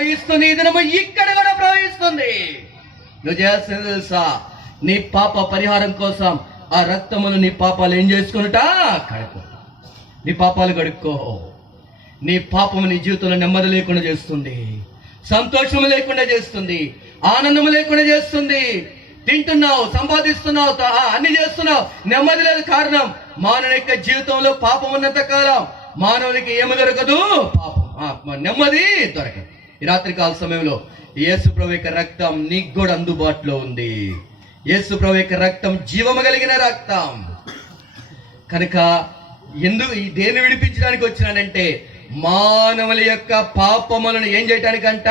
ప్రవహిస్తుంది, ఈ దినము ఇక్కడ కూడా ప్రవహిస్తుంది. నువ్వు చేయాల్సింది తెలుసా? నీ పాప పరిహారం కోసం ఆ రక్తమును నీ పాపాలు ఏం చేసుకున్నట కడుక్కో. నీ పాపాలు కడుక్కో. నీ పాపము నీ జీవితంలో నెమ్మది లేకుండా చేస్తుంది, సంతోషము లేకుండా చేస్తుంది, ఆనందము లేకుండా చేస్తుంది. తింటున్నావు, సంపాదిస్తున్నావు, అన్ని చేస్తున్నావు, నెమ్మది లేదు. కారణం మానవుని యొక్క జీవితంలో పాపం ఉన్నంత కాలం మానవునికి ఏమి దొరకదు? పాపం, నెమ్మది దొరకదు. ఈ రాత్రి కాల సమయంలో యేసు ప్రభు యొక్క రక్తం నీకు కూడా అందుబాటులో ఉంది. యేసు ప్రభు యొక్క రక్తం జీవము కలిగిన రక్తం కనుక ఎందుకు దేన్ని విడిపించడానికి వచ్చినాడంటే మానవుల యొక్క పాపములను ఏం చేయడానికంట?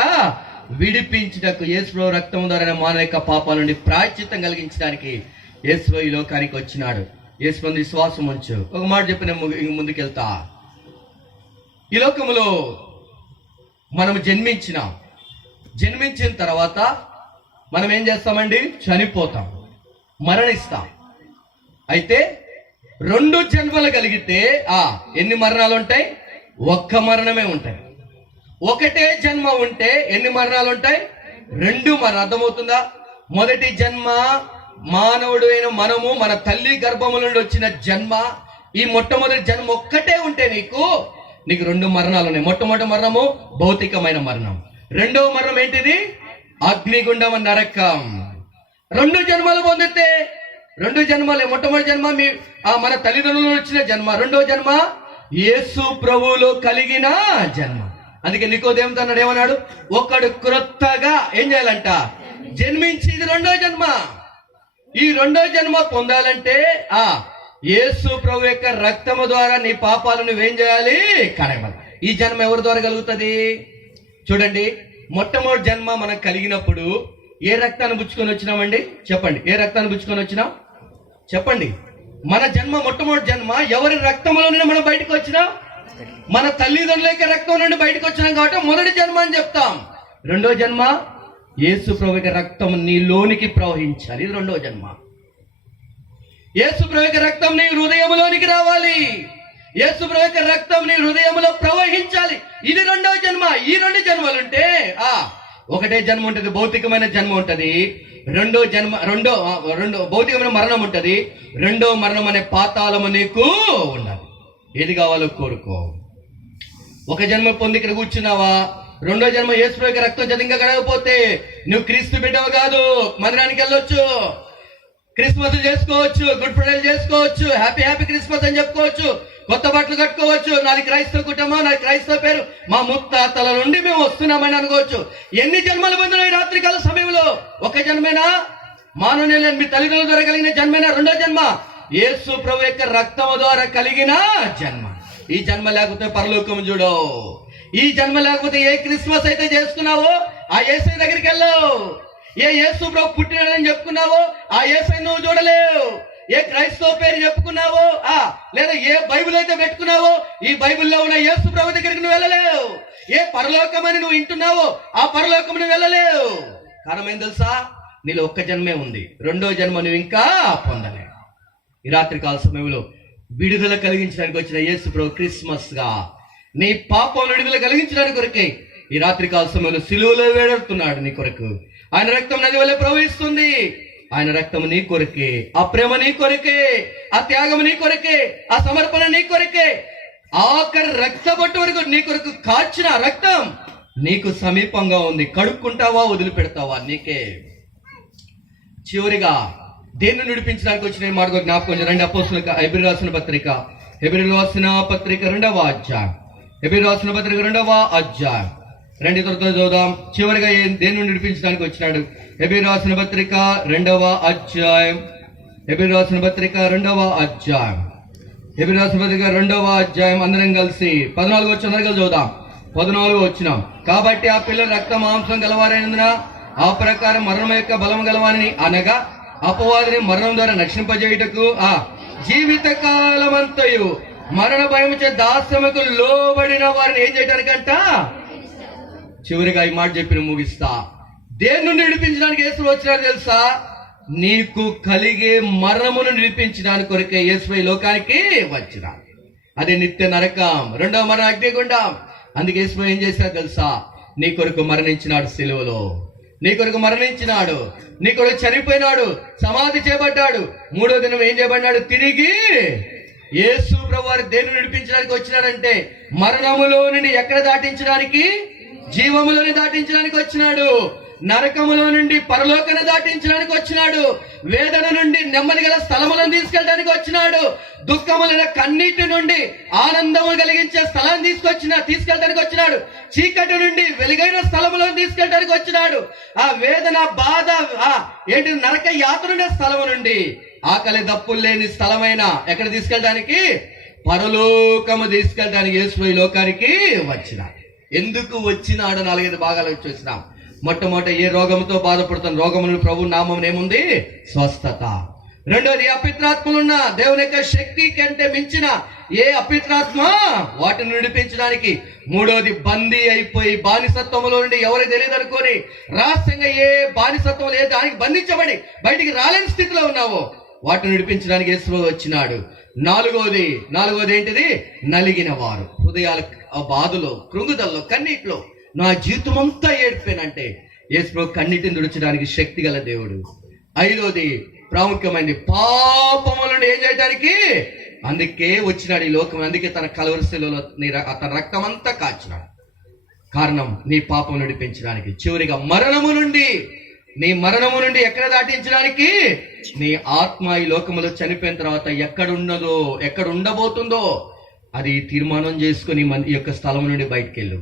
విడిపించటకు. యేసు ప్రభు రక్తం ద్వారా మానవ యొక్క పాపాల నుండి ప్రాయశ్చిత్తం కలిగించడానికి యేసు ప్రభు ఈ లోకానికి వచ్చినాడు. యేసు ప్రభు విశ్వాసం ఉంచు. ఒక మాట చెప్పిన ముందుకెళ్తా. ఈ లోకములో మనం జన్మించిన తర్వాత మనం ఏం చేస్తామండి? చనిపోతాం, మరణిస్తాం. అయితే 2 జన్మలు కలిగితే ఎన్ని మరణాలు ఉంటాయి? ఒక్క మరణమే ఉంటాయి. ఒకటే జన్మ ఉంటే ఎన్ని మరణాలు ఉంటాయి? 2 మరణాలు. అర్థమవుతుందా? మొదటి జన్మ మానవుడు అయిన మనము మన తల్లి గర్భముల నుండి వచ్చిన జన్మ. ఈ మొట్టమొదటి జన్మ ఒక్కటే ఉంటే నీకు 2 మరణాలు ఉన్నాయి. మొట్టమొదటి మరణము భౌతికమైన మరణం. రెండవ మరణం ఏంటిది? అగ్నిగుండం, నరకం. 2 జన్మలు పొందితే 2 జన్మలే. మొట్టమొదటి జన్మ మన తల్లిదండ్రులు వచ్చిన జన్మ. రెండవ జన్మ యేసు ప్రభువులో కలిగిన జన్మ. అందుకే నికోదేముతో అన్నాడు, ఏమన్నాడు? ఒకడు క్రొత్తగా ఏం చేయాలంట? జన్మించి. ఇది 2వ జన్మ. ఈ 2వ జన్మ పొందాలంటే యేసు ప్రభు యొక్క రక్తము ద్వారా నీ పాపాలను నువ్వేం చేయాలి? కడగాలి. ఈ జన్మ ఎవరి ద్వారా కలుగుతుంది? చూడండి, మొట్టమొదటి జన్మ మనకు కలిగినప్పుడు ఏ రక్తాన్ని పుచ్చుకొని వచ్చినామండి? చెప్పండి, ఏ రక్తాన్ని పుచ్చుకొని వచ్చినాం? చెప్పండి. మన జన్మ, మొట్టమొదటి జన్మ ఎవరి రక్తంలో నుండి మనం బయటకు వచ్చినాం? మన తల్లిదండ్రుల యొక్క రక్తం నుండి బయటకు వచ్చినాం కాబట్టి మొదటి జన్మ అని చెప్తాం. రెండో జన్మ యేసు ప్రభు యొక్క రక్తం నీలోనికి ప్రవహించాలి. ఇది 2వ జన్మ. యేసు ప్రభు యొక్క రక్తం నీ హృదయంలోనికి రావాలి. యేసు ప్రభు యొక్క రక్తం నీ హృదయంలో ప్రవహించాలి. ఇది 2వ జన్మ. ఈ 2 జన్మలుంటే ఒకటే జన్మ ఉంటుంది, భౌతికమైన జన్మ ఉంటది. రెండో భౌతికమైన మరణం ఉంటది. 2వ మరణం అనే పాతాళము నీకు ఉండాలి. ఏది కావాలో కోరుకో. ఒక జన్మ పొంది ఇక్కడ కూర్చున్నావా? 2వ జన్మ యేసు ప్రభు యొక్క రక్తం చేత ఇంకా కడగకపోతే నువ్వు క్రీస్తు బిడ్డవు కాదు. మందిరానికి వెళ్ళొచ్చు, క్రిస్మస్ చేసుకోవచ్చు, గుడ్ ఫ్రైడే చేసుకోవచ్చు, హ్యాపీ క్రిస్మస్ అని చెప్పుకోవచ్చు, కొత్త బట్టలు కట్టుకోవచ్చు. నాది క్రైస్తవ కుటుంబం, నాది క్రైస్తవ పేరు, మా ముత్తాతల నుండి మేము వస్తున్నామని అనుకోవచ్చు. ఎన్ని జన్మలు పొందిన ఈ రాత్రికాల సమయంలో? ఒక జన్మేనా? మానవుని మీ తల్లిదండ్రుల ద్వారా కలిగిన జన్మేనా? 2వ జన్మ యేసు ప్రభు యొక్క రక్తము ద్వారా కలిగిన జన్మ. ఈ జన్మ లేకపోతే పరలోకం చూడో. ఈ జన్మ లేకపోతే ఏ క్రిస్మస్ అయితే చేసుకున్నావో ఆ యేసు దగ్గరికి వెళ్ళావు. ఏ యేసు ప్రభు పుట్టినాడని చెప్పుకున్నావో ఆ యేసుని నువ్వు చూడలేవు. ఏ క్రైస్తవ పేరు చెప్పుకున్నావో లేదా ఏ బైబిల్ అయితే పెట్టుకున్నావో ఈ బైబిల్లో ఉన్న యేసు ప్రభు దగ్గరికి నువ్వు వెళ్ళలేవు. ఏ పరలోకం అని నువ్వు వింటున్నావో ఆ పరలోకం నువ్వు వెళ్ళలేవు. కారణం ఏం తెలుసా? నీలో ఒక్క జన్మే ఉంది. 2వ జన్మ నువ్వు ఇంకా పొందలేవు. ఈ రాత్రి కాల సమయంలో విడుదల కలిగించడానికి వచ్చిన యేసు ప్రభు క్రిస్మస్ గా నీ పాపం విడుదల కలిగించడానికి కొరకే ఈ రాత్రి కాల సమయంలో సిలువలో వేడుతున్నాడు నీ కొరకు. ఆయన రక్తం నది వల్లే ప్రవహిస్తుంది. ఆయన రక్తం నీ కొరకే, ఆ ప్రేమ నీ కొరకే, ఆ త్యాగం నీ కొరకే, ఆ సమర్పణ నీ కొరకే. ఆఖరి రక్తబొట్టు వరకు నీ కొరకు కాచిన రక్తం నీకు సమీపంగా ఉంది. కడుక్కుంటావా, వదిలిపెడతావా? నీకే. చివరిగా దేన్ని నడిపించడానికి వచ్చిన మాట జ్ఞాపకం చేయండి. అపోస్తలుల హెబ్రీ రాసిన పత్రిక 2వ అధ్యాయం. హెబ్రీ రాసిన పత్రిక 2వ అధ్యాయం 2 తరగతులు చదువుదాం. చివరిగా దేన్ని నడిపించడానికి వచ్చినాడు? హెబ్రీ రాసిన పత్రిక 2వ అధ్యాయం. హెబ్రీ రాసిన పత్రిక 2వ అధ్యాయం. హెబ్రీ రాసిన పత్రిక 2వ అధ్యాయం అందరం కలిసి 14 వచ్చి అందరం కలిసి చదువుదాం. 14 వచ్చినాం. కాబట్టి ఆ పిల్లలు రక్త మాంసం గలవారైనందున ఆ ప్రకారం మరణం యొక్క బలం గలవారిని, అనగా అపవాదిని మరణం ద్వారా నశింపజేయుటకు జీవిత కాలమంతయు మరణ భయం చే దాస్యముకు లోబడిన వారిని ఏం చేయడానికంట? చివరిగా ఈ మాట చెప్పిన ముగిస్తా. దేని నుండి విడిపించడానికి యేసు వచ్చినారు తెలుసా? నీకు కలిగే మరణమును విడిపించడానికి కొరకే యేసు ఈ లోకానికి వచ్చినారు. అదే నిత్య నరకం, 2వ మరణం, అగ్నిగుండం. అందుకే యేసు ఏం చేశారు తెలుసా? నీ కొరకు మరణించినాడు సిలువలో, నీ కొరకు మరణించినాడు, నీ కొరకు చనిపోయినాడు, సమాధి చేయబడ్డాడు, మూడో దినం ఏం చేయబడ్డాడు? తిరిగి యేసు ప్రభువారు దేన్ని నడిపించడానికి వచ్చినాడంటే మరణములో నుండి ఎక్కడ దాటించడానికి? జీవములోని దాటించడానికి వచ్చినాడు. నరకములో నుండి పరలోకాన్ని దాటించడానికి వచ్చినాడు. వేదన నుండి నెమ్మది గల స్థలములను తీసుకెళ్ళడానికి వచ్చినాడు. దుఃఖములైన కన్నీటి నుండి ఆనందము కలిగించే స్థలాన్ని తీసుకెళ్ళడానికి వచ్చినాడు. చీకటి నుండి వెలుగైన స్థలములను తీసుకెళ్ళడానికి వచ్చినాడు. ఆ వేదన, బాధ, ఏంటి నరక యాతనుండే స్థలము నుండి ఆకలి దప్పులు లేని స్థలమైన ఎక్కడ తీసుకెళ్ళడానికి? పరలోకము తీసుకెళ్ళడానికి యేసు ఈ లోకానికి వచ్చినాడు. ఎందుకు వచ్చినాడు? 4-5 భాగాలు చూసినాం. మొట్టమొదట ఏ రోగంతో బాధపడుతున్న రోగములను ప్రభు నామం ఏముంది? స్వస్థత. రెండోది అపిత్రాత్మలున్న దేవుని యొక్క శక్తి కంటే మించిన ఏ అపిత్రాత్మ వాటిని విడిపించడానికి. మూడోది బందీ అయిపోయి బానిసత్వంలో నుండి ఎవరికి తెలియదు అనుకోని రహస్యంగా ఏ బానిసత్వం లేదు దానికి బంధించబడి బయటికి రాలేని స్థితిలో ఉన్నావో వాటిని విడిపించడానికి యేసు వచ్చినాడు. నాలుగోది ఏంటిది? నలిగిన వారు, హృదయాల బాధలో, కృంగుదల్లో, కన్నీటిలో నా జీవితం అంతా ఏడిపోయానంటే యేసు కన్నీటిని తుడచడానికి శక్తి గల దేవుడు. ఐదోది ప్రాముఖ్యమైనది, పాపములను ఏం చేయడానికి? అందుకే వచ్చినాడు ఈ లోకం. అందుకే తన కలవరిశిలలో తన రక్తం అంతా కాచినాడు. కారణం నీ పాపం నడిపించడానికి. చివరిగా నీ మరణము నుండి ఎక్కడ దాటించడానికి? నీ ఆత్మ ఈ లోకములో చనిపోయిన తర్వాత ఎక్కడ ఉండబోతుందో అది తీర్మానం చేసుకుని ఈ యొక్క స్థలం నుండి బయటకెళ్ళు.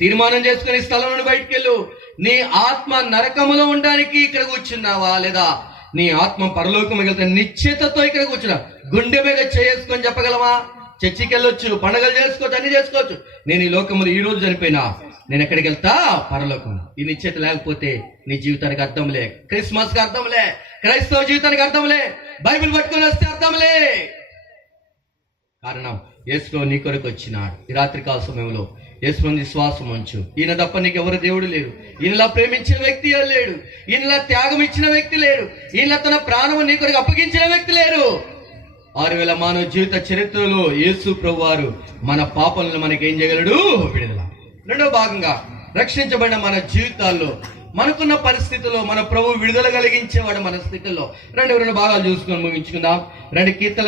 తీర్మానం చేసుకుని స్థలం నుండి బయటకెళ్ళు. నీ ఆత్మ నరకములో ఉండడానికి ఇక్కడ కూర్చున్నావా, లేదా నీ ఆత్మ పరలోకం వెళ్తే నిశ్చితతో ఇక్కడ కూర్చున్నా? గుండె మీద చేసుకొని చెప్పగలవా? చర్చికి వెళ్ళొచ్చు, పండుగలు చేసుకోవచ్చు, అన్ని చేసుకోవచ్చు. నేను ఈ లోకములు ఈ రోజు చనిపోయినా నేను ఎక్కడికి వెళ్తా? పరలోకం. ఈ నిశ్చిత లేకపోతే నీ జీవితానికి అర్థంలే, క్రిస్మస్ కి అర్థంలే, క్రైస్తవ జీవితానికి అర్థంలే, బైబిల్ పట్టుకొని వస్తే అర్థంలే. కారణం యేసు నీ కొరకు వచ్చినాడు. ఈ రాత్రికాల సమయంలో యేసు విశ్వాసం ఉంచు. ఈయన తప్ప నీకు ఎవరు దేవుడు లేడు. ఈయనలా ప్రేమించిన వ్యక్తి లేడు. ఈయనలా త్యాగం ఇచ్చిన వ్యక్తి లేడు. ఈయనలా తన ప్రాణము నీ కొరకు అప్పగించిన వ్యక్తి లేరు. 6000 మానవ జీవిత చరిత్రలో యేసు ప్రభువారు మన పాపలను మనకి ఏం చేయగలడు? విడుదల. రెండో భాగంగా రక్షించబడిన మన జీవితాల్లో మనకున్న పరిస్థితుల్లో మన ప్రభు విడుదల కలిగించేవాడు మన స్థితిలో. రెండు భాగాలు చూసుకొని ముగించుకుందాం. 2 కీర్తనలు